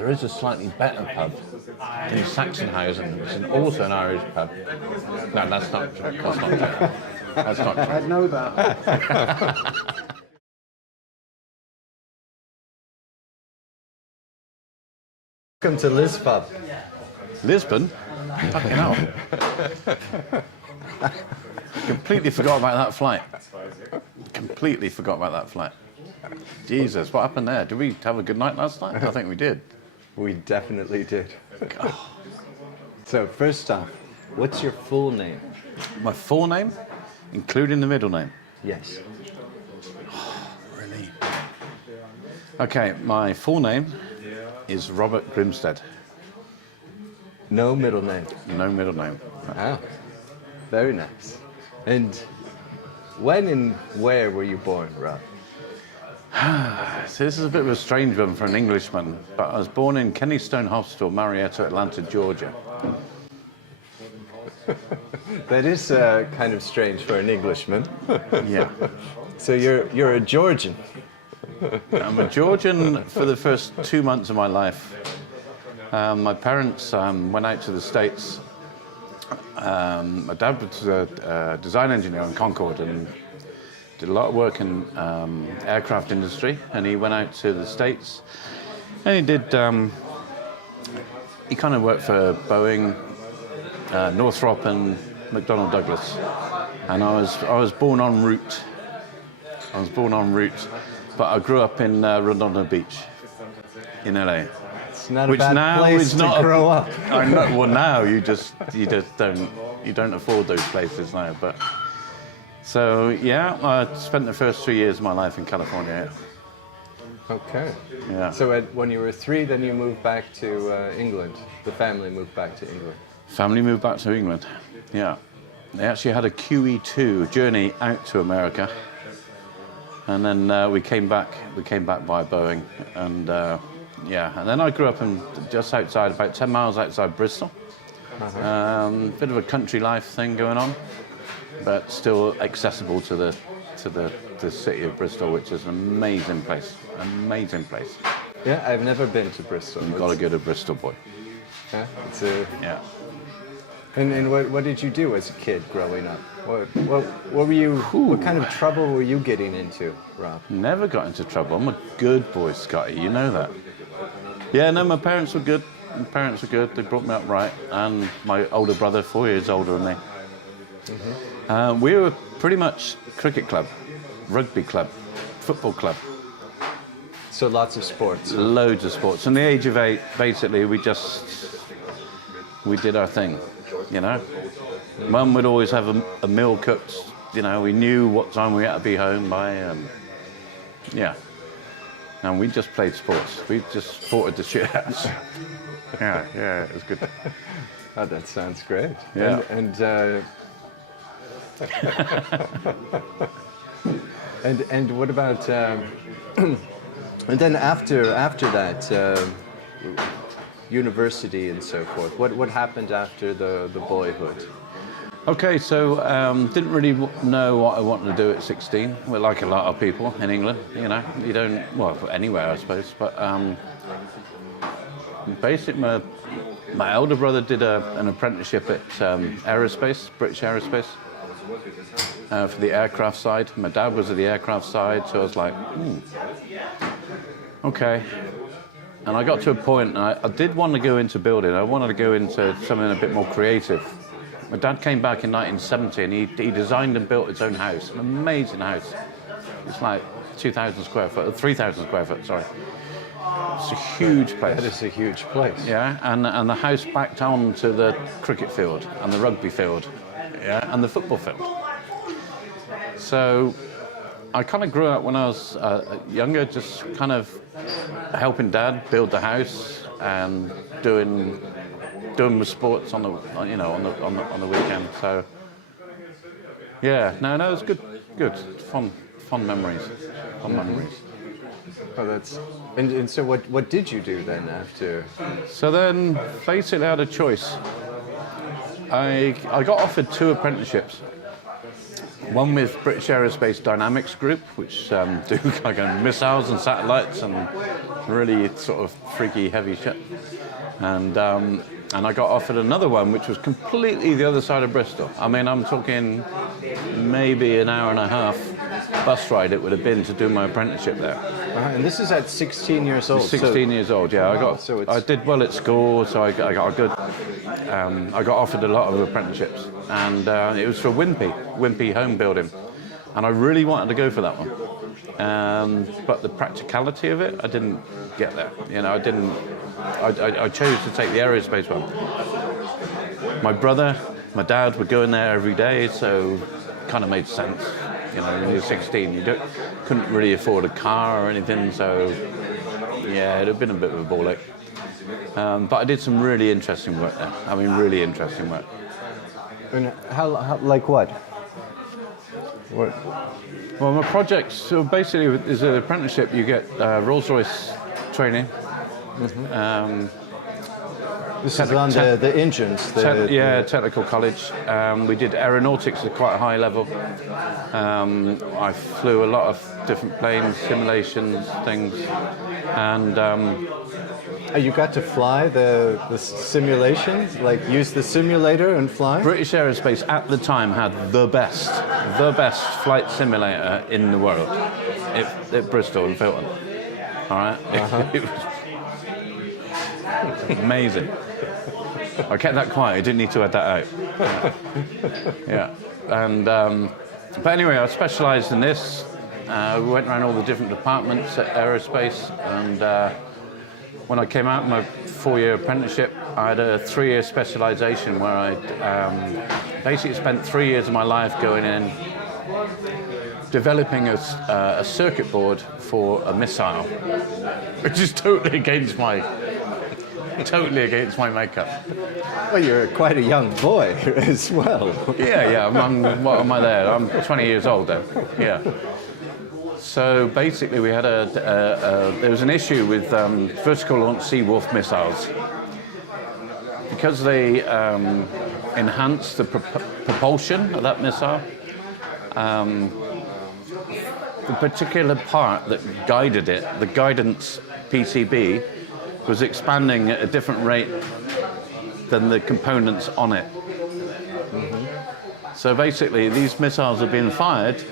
there is a slightly better pub in Saxonhausen. It's also an Irish pub. No, that's not true. That's not true. That's not true. I know that. Welcome to LisFUB. Lisbon? Fucking hell. Completely forgot about that flight. Completely forgot about that flight. Jesus, what happened there? Did we have a good night last night? I think we did. We definitely did. So first off, what's your full name? My full name, including the middle name? Yes. Really? Okay, my full name is Robert Grimsted. No middle name? No middle name. Ah, very nice. And when and where were you born, Rob? So this is a bit of a strange one for an Englishman, but I was born in Kennystone Hospital, Marietta, Atlanta, Georgia. That is kind of strange for an Englishman. Yeah. So you're a Georgian. I'm a Georgian for the first 2 months of my life. My parents went out to the States. My dad was a design engineer in Concord and did a lot of work in aircraft industry, and he went out to the States and he did he kind of worked for Boeing, Northrop and McDonnell Douglas, and I was born en route. But I grew up in Redondo Beach in LA. It's not a bad place to grow up. I know. Well, now you just don't afford those places now. But so yeah, I spent the first 3 years of my life in California. Okay. Yeah. So when you were 3, then you moved back to England. The family moved back to England. Family moved back to England. Yeah. They actually had a QE2 journey out to America, and then we came back. We came back by Boeing, and yeah. And then I grew up in just outside, about 10 miles outside Bristol. Bit of a country life thing going on, but still accessible to the city of Bristol, which is an amazing place. Amazing place. Yeah, I've never been to Bristol. You've got to go to Bristol, boy. Yeah, it's a... Yeah. And what did you do as a kid growing up? What were you? What kind of trouble were you getting into, Rob? Never got into trouble. I'm a good boy, Scotty. You know that. Yeah, no, my parents were good. They brought me up right, and my older brother, 4 years older than me. We were pretty much cricket club, rugby club, football club. So lots of sports. Loads of sports. From the age of 8, basically, we did our thing, you know. Mum would always have a meal cooked, you know. We knew what time we had to be home by, and yeah. And we just played sports. We just sported the shit out. Yeah, it was good. Oh, that sounds great. Yeah. And what about? And then after that, university and so forth. What happened after the boyhood? Okay, so didn't really know what I wanted to do at 16. Well, like a lot of people in England, you know, you don't, well, anywhere I suppose. But basically, my elder brother did an apprenticeship at British Aerospace, for the aircraft side. My dad was at the aircraft side, so I was like, okay. And I got to a point, and I did want to go into building. I wanted to go into something a bit more creative. My dad came back in 1970, and he designed and built his own house, an amazing house. It's like 2,000 square foot, 3,000 square foot, sorry. It's a huge place. That is a huge place. Yeah, and the house backed on to the cricket field and the rugby field, yeah, and the football field. So I kind of grew up when I was younger, just kind of helping Dad build the house and doing the sports on the weekend. So yeah, no, it was good, fun memories, memories. Oh, that's and so what did you do then after? So then basically I had a choice. I got offered 2 apprenticeships. one with British Aerospace Dynamics Group, which do kind of missiles and satellites and really sort of freaky heavy shit. And I got offered another one, which was completely the other side of Bristol. I mean, I'm talking maybe an hour and a half bus ride it would have been to do my apprenticeship there. And this is at 16 years old. 16 years old, yeah. Wow, I did well at school, so I got a good. I got offered a lot of apprenticeships, and it was for Wimpy home building, and I really wanted to go for that one. But the practicality of it, I didn't get there. You know, I didn't. I chose to take the aerospace one. My brother, my dad would go in there every day, so it kind of made sense. You know, when you're 16, you couldn't really afford a car or anything, so yeah, it'd have been a bit of a ball ache. But I did some really interesting work there. I mean, really interesting work. And how like what? What? Well, my projects, so basically, as an apprenticeship, you get Rolls-Royce training. Mm-hmm. This is on the engines. Technical college. We did aeronautics at quite a high level. I flew a lot of different planes, simulations, things, and you got to fly the simulations, like use the simulator and fly? British Aerospace at the time had the best flight simulator in the world at Bristol and Filton. All right, it was amazing. I kept that quiet. I didn't need to add that out. Yeah. And but anyway, I specialised in this. We went around all the different departments at aerospace, and when I came out of my 4-year apprenticeship, I had a 3-year specialisation where I basically spent 3 years of my life going in, developing a circuit board for a missile, which is totally against my makeup. Well, you're quite a young boy as well. Yeah. What am I there? I'm 20 years old then. Yeah. So basically, we had there was an issue with vertical launch Seawolf missiles because they enhanced the propulsion of that missile. The particular part that guided it, the guidance PCB, was expanding at a different rate than the components on it. Mm-hmm. So basically, these missiles are being fired,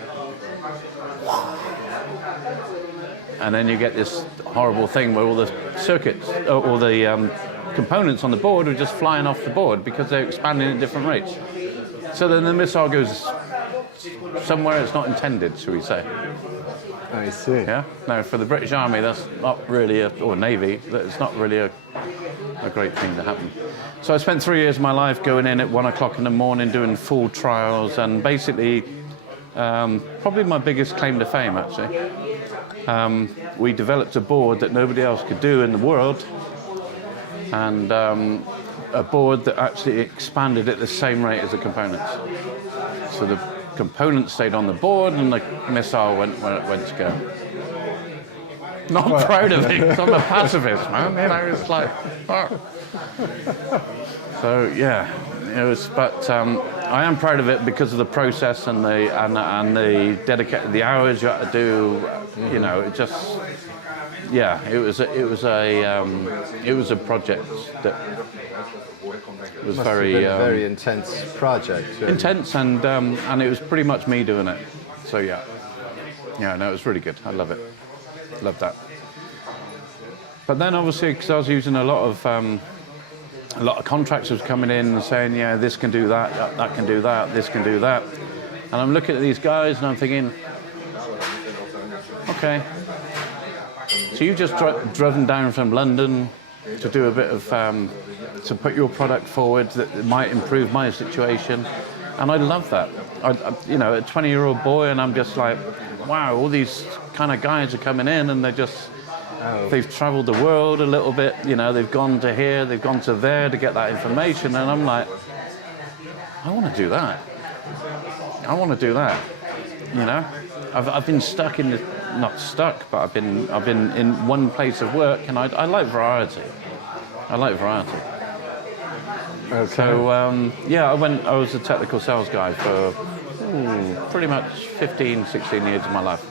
and then you get this horrible thing where all the circuits, or the components on the board are just flying off the board because they're expanding at different rates. So then the missile goes somewhere it's not intended, shall we say. I see. Yeah. Now, for the British Army, that's not really or Navy, it's not really a great thing to happen. So I spent 3 years of my life going in at 1 o'clock in the morning doing full trials, and basically, probably my biggest claim to fame, actually. We developed a board that nobody else could do in the world, and a board that actually expanded at the same rate as the components. So the components stayed on the board and the missile went where it went to go. Not proud of it, 'cause I'm a pacifist, man. You know, it's like, oh. So yeah, it was. But I am proud of it because of the process and the dedicated the hours you had to do. You know, it just it was a project that was very intense project. Intense, and it was pretty much me doing it. So yeah, no, it was really good. I love it. Love that. But then obviously, because I was using a lot of contractors coming in and saying, yeah, this can do that, that can do that, this can do that, and I'm looking at these guys and I'm thinking, okay, so you just driven down from London to do a bit of to put your product forward that might improve my situation, and I love that. A 20-year-old boy, and I'm just like, wow, all these kind of guys are coming in, and they've travelled the world a little bit. You know, they've gone to here, they've gone to there to get that information, and I'm like, I want to do that. I want to do that. You know, I've been stuck in the. Not stuck, but I've been in one place of work, and I like variety. Okay. So I was a technical sales guy for pretty much 15, 16 years of my life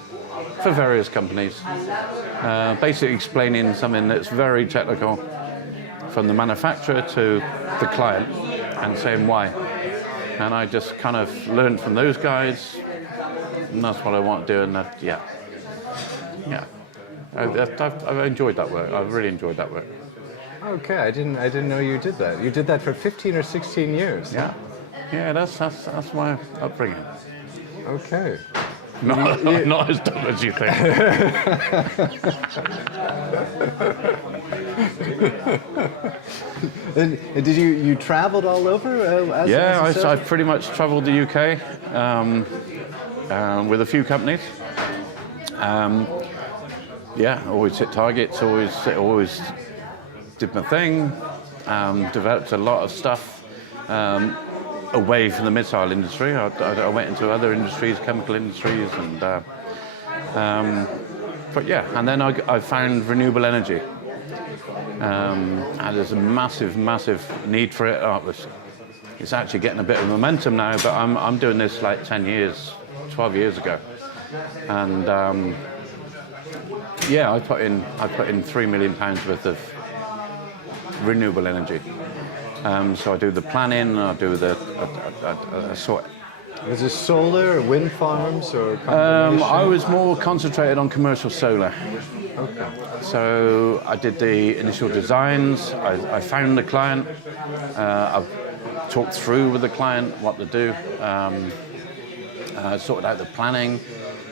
for various companies. Basically explaining something that's very technical from the manufacturer to the client and saying why. And I just kind of learned from those guys, and that's what I want to do. And yeah. I've enjoyed that work. I've really enjoyed that work. Okay, I didn't know you did that. You did that for 15 or 16 years. Yeah. That's my upbringing. Okay. Not as dumb as you think. And did you traveled all over? I pretty much travelled the UK with a few companies. Always hit targets. Always did my thing. Developed a lot of stuff away from the missile industry. I went into other industries, chemical industries, and then I found renewable energy. And there's a massive need for it. It's actually getting a bit of momentum now, but I'm doing this like 10 years, 12 years ago, and I put in £3 million worth of renewable energy. So I do the planning, I do the sort. Was it solar or wind farms or combination? I was more concentrated on commercial solar. Okay. So I did the initial designs. I found the client. I've talked through with the client what to do. Sorted out the planning.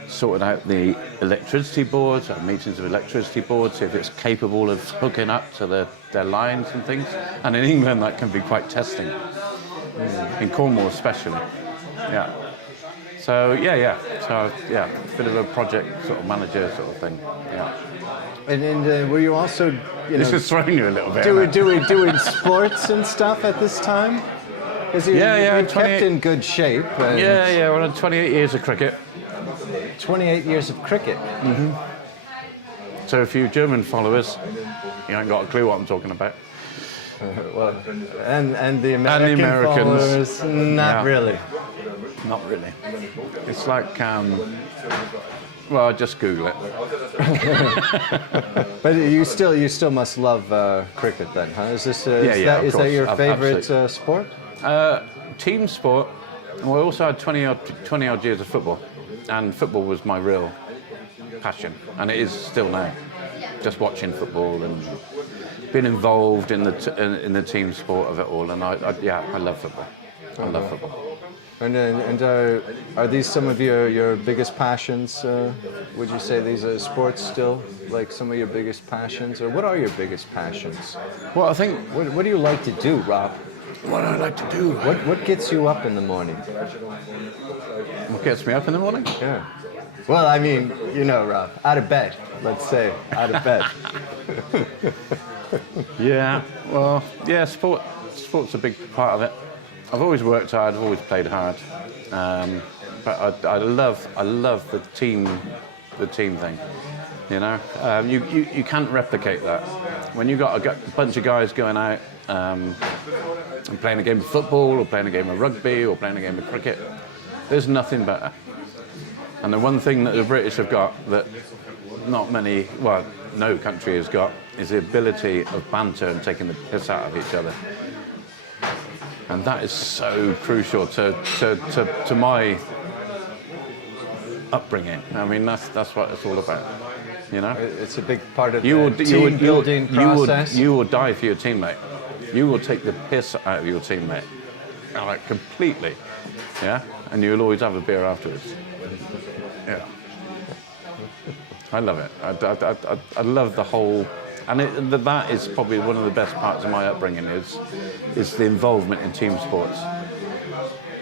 Sorted out the electricity boards. I had meetings with electricity boards, see if it's capable of hooking up to their lines and things. And in England, that can be quite testing. In Cornwall, especially. Yeah. So bit of a project sort of manager sort of thing. Yeah. And were you also, This is throwing you a little bit. doing sports and stuff at this time? Because you kept in good shape. Well, I had 28 years of cricket. 28 years of cricket. Mm-hmm. So a few German followers, you ain't got a clue what I'm talking about. And the Americans, not really. Not really. It's like, just Google it. But you still must love cricket then, huh? Is that your favorite sport? Team sport. Well, I also had 20 odd years of football, and football was my real passion, and it is still now. Just watching football and being involved in the team sport of it all, and I love football. I love football. And are these some of your biggest passions? Would you say these are sports still like some of your biggest passions, or what are your biggest passions? Well, I think what do you like to do, Rob? What do I like to do? What gets you up in the morning? What gets me up in the morning? Yeah. Well, I mean, Rob, out of bed. Let's say out of bed. Sport's a big part of it. I've always worked hard. I've always played hard, but I love the team thing. You can't replicate that. When you got a bunch of guys going out and playing a game of football, or playing a game of rugby, or playing a game of cricket, there's nothing better. And the one thing that the British have got that no country has got is the ability of banter and taking the piss out of each other. And that is so crucial to my upbringing. I mean, that's what it's all about. It's a big part of the team building process. You will die for your teammate. You will take the piss out of your teammate, like completely. Yeah, and you'll always have a beer afterwards. Yeah, I love it. I love the whole. And that is probably one of the best parts of my upbringing is the involvement in team sports.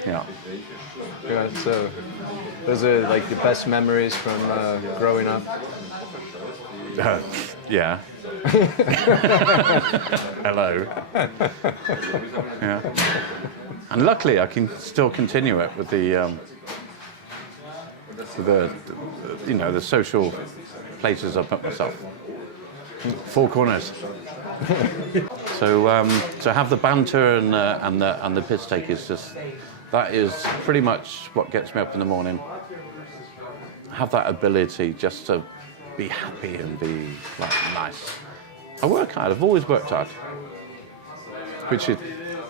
Yeah. Yeah. So, those are like the best memories from growing up. Yeah. Hello. Yeah. And luckily, I can still continue it with the social places I put myself. Four corners. So have the banter and the piss take is just That is pretty much what gets me up in the morning. Have that ability just to be happy and be like nice. I work hard. I've always worked hard. Which is...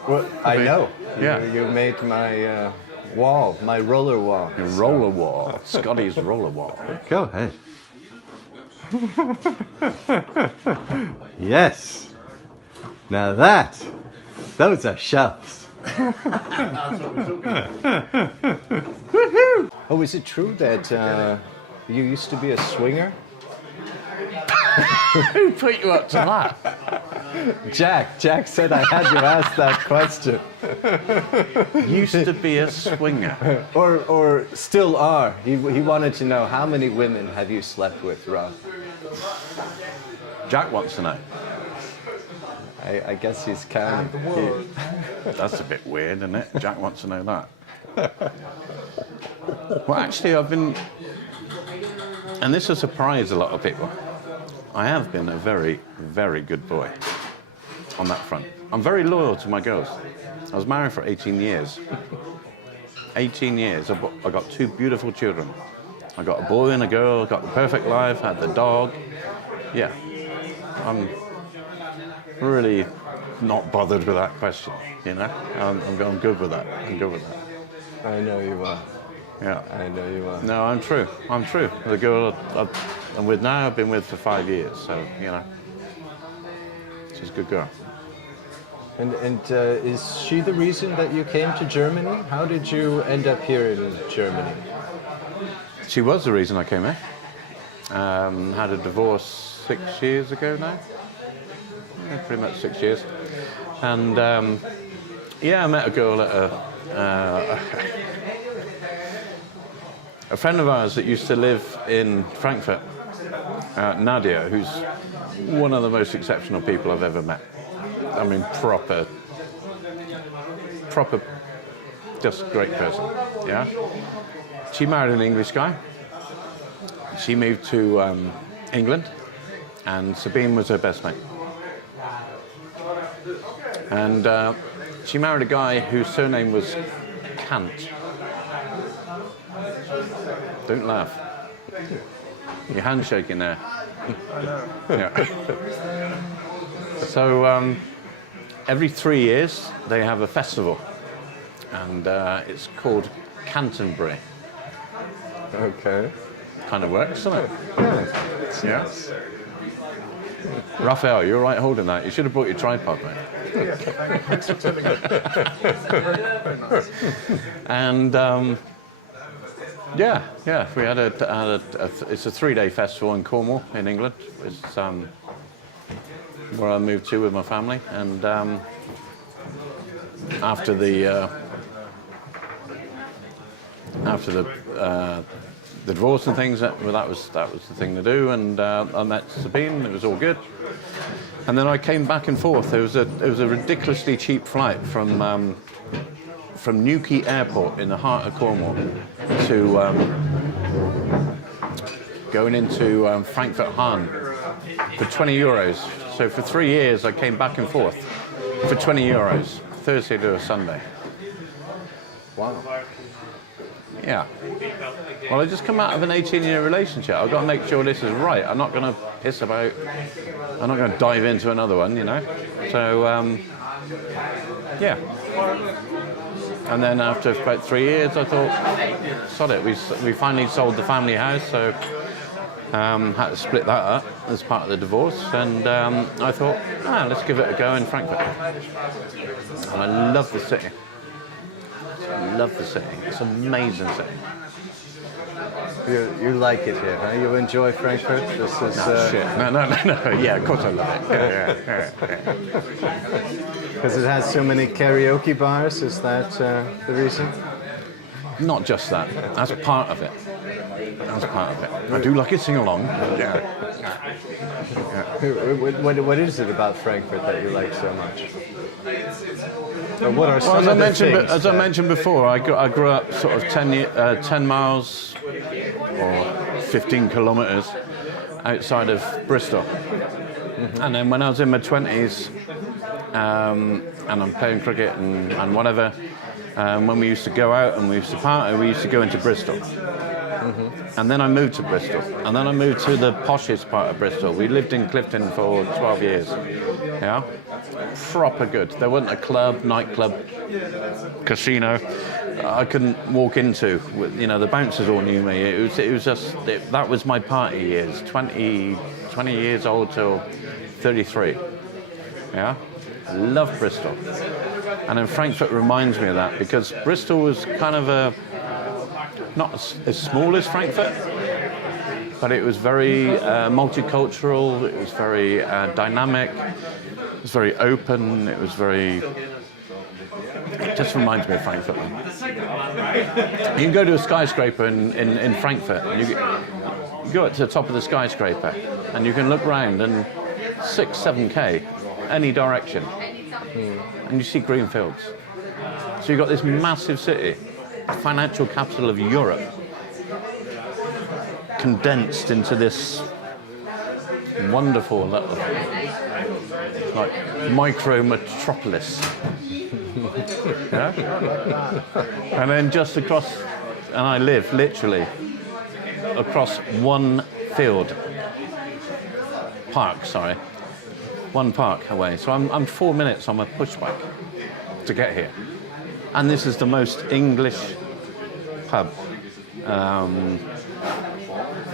Well, I know. Yeah. You made my wall, my roller wall. Your roller wall. Scotty's roller wall. Go ahead. Yes. Now those are shelves. Oh, is it true that you used to be a swinger? Who put you up to that? Jack said I had to ask that question. Used to be a swinger. Or still are. He wanted to know, how many women have you slept with, Rob? Jack wants to know. I guess he's counting. That's a bit weird, isn't it? Jack wants to know that. Well, actually, I've been... And this will surprise a lot of people. I have been a very, very good boy on that front. I'm very loyal to my girls. I was married for 18 years. 18 years. I got 2 beautiful children. I got a boy and a girl, got the perfect life, had the dog. Yeah. I'm really not bothered with that question, you know? I'm good with that. I'm good with that. I know you are. Yeah. I know you are. No, I'm true. I'm true. The girl I'm with now, I've been with for 5 years, so, you know. She's a good girl. And is she the reason that you came to Germany? How did you end up here in Germany? She was the reason I came here. Had a divorce 6 years ago now. Yeah, pretty much 6 years. And yeah, I met a girl at a friend of ours that used to live in Frankfurt, Nadia, who's one of the most exceptional people I've ever met. I mean, proper, just great person, yeah? She married an English guy. She moved to England, and Sabine was her best mate. And she married a guy whose surname was Kant. Don't laugh. Your hand's shaking there. Yeah. So every 3 years they have a festival, and it's called Canterbury. Okay. Kind of works, doesn't it? Yeah. Raphael, you're right holding that. You should have brought your tripod, mate. And yeah, we had it's a 3-day festival in Cornwall, in England. It's where I moved to with my family, and after the divorce and things, that was the thing to do, and I met Sabine. It was all good, and then I came back and forth. It was a ridiculously cheap flight from Newquay Airport in the heart of Cornwall to going into Frankfurt Hahn for 20 euros. So for 3 years I came back and forth for 20 euros, Thursday to a Sunday. Wow. Yeah. Well, I just come out of an 18-year relationship. I've got to make sure this is right. I'm not going to piss about. I'm not going to dive into another one, you know. So, yeah. And then after about 3 years, I thought, sod it. We finally sold the family house, so had to split that up as part of the divorce. And I thought, let's give it a go in Frankfurt. And I love the city. I love the city. It's an amazing city. You like it here, huh? You enjoy Frankfurt? This is... Shit. No. Yeah, of course I love it. Yeah. Because it has so many karaoke bars, is that the reason? Not just that. That's part of it. That's part of it. I do like a sing-along. Yeah. What is it about Frankfurt that you like so much? Or what are some Well, of the things? as I mentioned before, I grew up sort of 10 miles or 15 kilometres outside of Bristol. Mm-hmm. And then when I was in my 20s, and I'm playing cricket and whatever. When we used to go out and we used to party, we used to go into Bristol. And then I moved to Bristol, and then I moved to the poshest part of Bristol. We lived in Clifton for 12 years, yeah? Proper good. There wasn't a club, nightclub, casino I couldn't walk into. You know, the bouncers all knew me. It was just, that was my party years, 20 years old till 33, yeah? I love Bristol. And then Frankfurt reminds me of that, because Bristol was kind of not as small as Frankfurt, but it was very multicultural, it was very dynamic, it was very open, it was very... It just reminds me of Frankfurt. You can go to a skyscraper in Frankfurt, and you go up to the top of the skyscraper, and you can look round, and 6-7K, any direction, and you see green fields. So you've got this massive city, financial capital of Europe, condensed into this wonderful little, like, micro metropolis. Yeah? And then just across, and I live literally across one park away. So I'm 4 minutes on my pushback to get here. And this is the most English pub.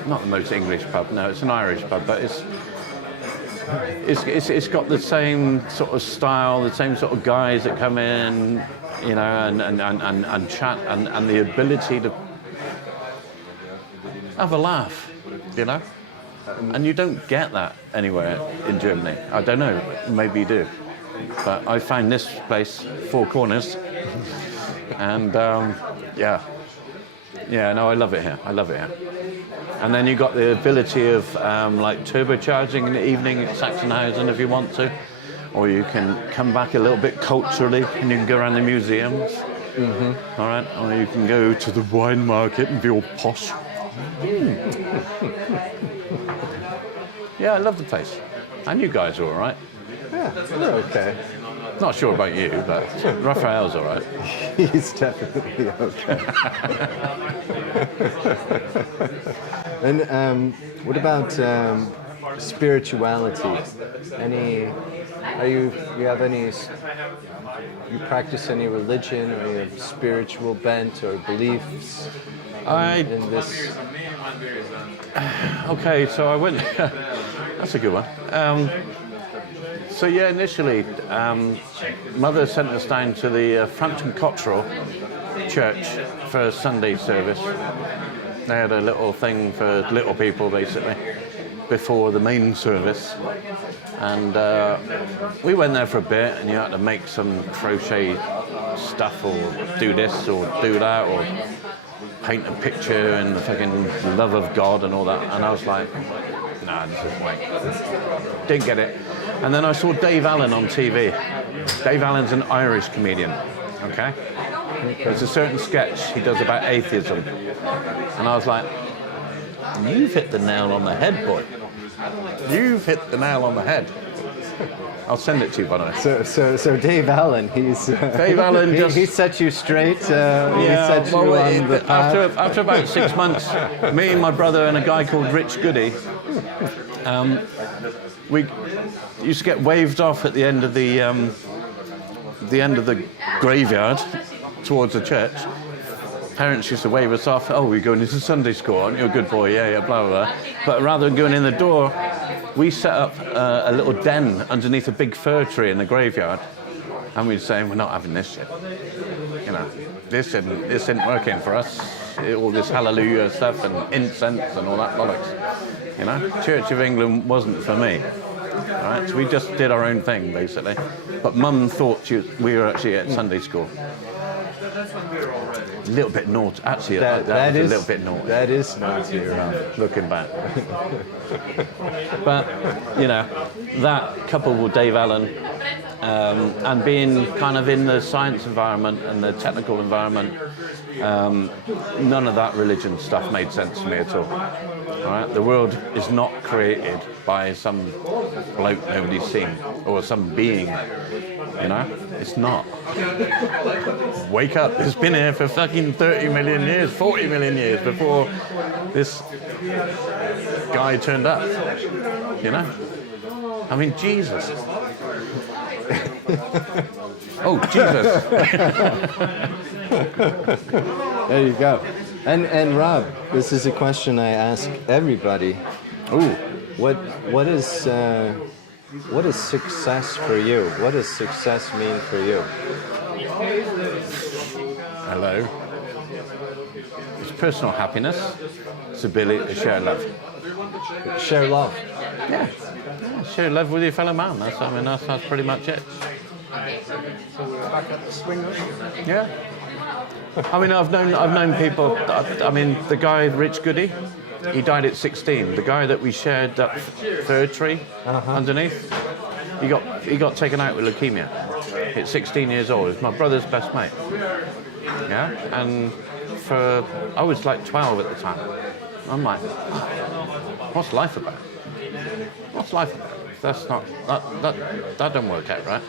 Not the most English pub, no, it's an Irish pub, but it's got the same sort of style, the same sort of guys that come in, you know, and chat, and the ability to have a laugh, you know. And you don't get that anywhere in Germany. I don't know, maybe you do. But I found this place, Four Corners, and yeah, no, I love it here. I love it here. And then you got the ability of like turbocharging in the evening at Sachsenhausen if you want to, or you can come back a little bit culturally and you can go around the museums. All right, or you can go to the wine market and be all posh. Yeah, I love the place. And you guys are all right. Yeah, we're okay. Not sure about you, but Raphael's all right. He's definitely okay. And what about spirituality? You practice any religion, or you have spiritual bent or beliefs in this? Okay, so I went. That's a good one. So yeah, initially, Mother sent us down to the Frampton Cotterell Church for a Sunday service. They had a little thing for little people, basically, before the main service. And we went there for a bit, and you had to make some crochet stuff, or do this, or do that, or paint a picture and the fucking love of God and all that. And I was like, nah, this is white. Didn't get it. And then I saw Dave Allen on TV. Dave Allen's an Irish comedian, okay? There's a certain sketch he does about atheism. And I was like, you've hit the nail on the head, boy. You've hit the nail on the head. I'll send it to you, by the way. So Dave Allen, Dave Allen he set you straight. He set you on the path. After about 6 months, me and my brother and a guy called Rich Goody, we used to get waved off at the end of the graveyard towards the church. Parents used to wave us off. Oh, we're going into Sunday school, aren't you a good boy? Yeah, blah, blah, blah. But rather than going in the door, we set up a little den underneath a big fir tree in the graveyard, and we'd say, we're not having this shit. You know, this isn't working for us. All this hallelujah stuff and incense and all that bollocks. You know, Church of England wasn't for me. All right, so we just did our own thing, basically. But Mum thought we were actually at Sunday school. A little bit naughty. Actually, that was a little bit naughty. That is naughty. Looking back. But, you know, that coupled with Dave Allen And being kind of in the science environment and the technical environment, none of that religion stuff made sense to me at all. All right? The world is not created by some bloke nobody's seen or some being, you know? It's not. Wake up, it's been here for fucking 30 million years, 40 million years before this guy turned up, you know? I mean, Jesus. Oh, Jesus. There you go. And Rob, this is a question I ask everybody. Ooh. What is success for you? What does success mean for you? Hello. It's personal happiness. It's ability to share love. Share love. Yeah. Share love with your fellow man. That's pretty much it. Yeah. I mean, I've known people. I mean, the guy Rich Goody, he died at 16. The guy that we shared that third tree underneath, he got taken out with leukemia at 16 years old. It's my brother's best mate. Yeah, and I was like 12 at the time. I'm like, what's life about? What's life about? That's not that don't work out, right?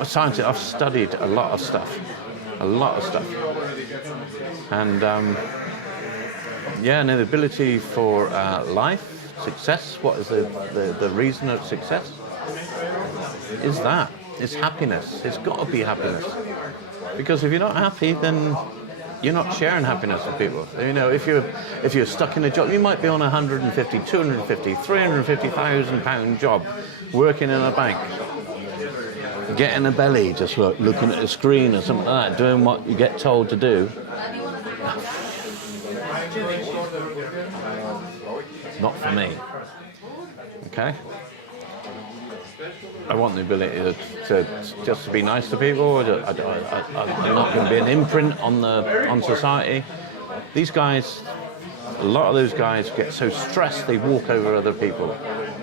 A scientist, I've studied a lot of stuff, and and the ability for life, success. What is the reason of success? Is that it's happiness. It's got to be happiness, because if you're not happy, then you're not sharing happiness with people. You know, if you're stuck in a job, you might be on a 150, 250, 350,000 pound job, working in a bank, getting a belly, just looking at a screen or something like that, doing what you get told to do. Not for me. Okay. I want the ability to just to be nice to people. I'm not going to be an imprint on society. These guys, a lot of those guys get so stressed they walk over other people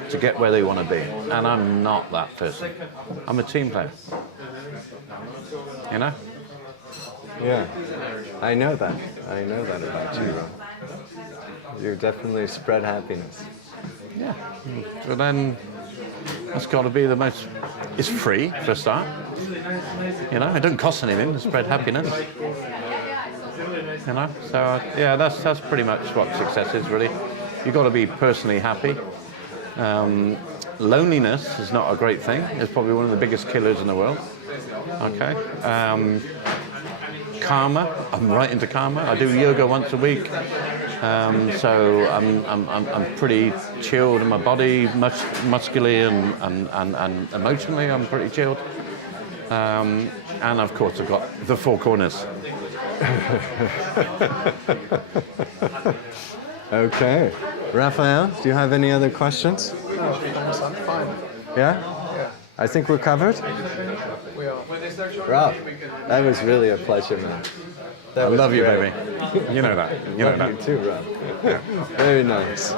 to get where they want to be, and I'm not that person. I'm a team player. You know? Yeah, I know that about you, Ron. You definitely spread happiness. Yeah. So then, that's got to be the most. It's free for a start. You know, it doesn't cost anything to spread happiness. You know, so yeah, that's pretty much what success is, really. You've got to be personally happy. Loneliness is not a great thing. It's probably one of the biggest killers in the world. Okay. Karma. I'm right into karma. I do yoga once a week. So I'm pretty chilled in my body, muscularly and emotionally. I'm pretty chilled. And of course, I've got the four corners. Okay. Raphael, do you have any other questions? No, thanks, I'm fine. Yeah? Yeah. I think we're covered. We are. Rob, that was really a pleasure, man. I love you, baby. You know that. You know Love that. you too, Rob. Very nice.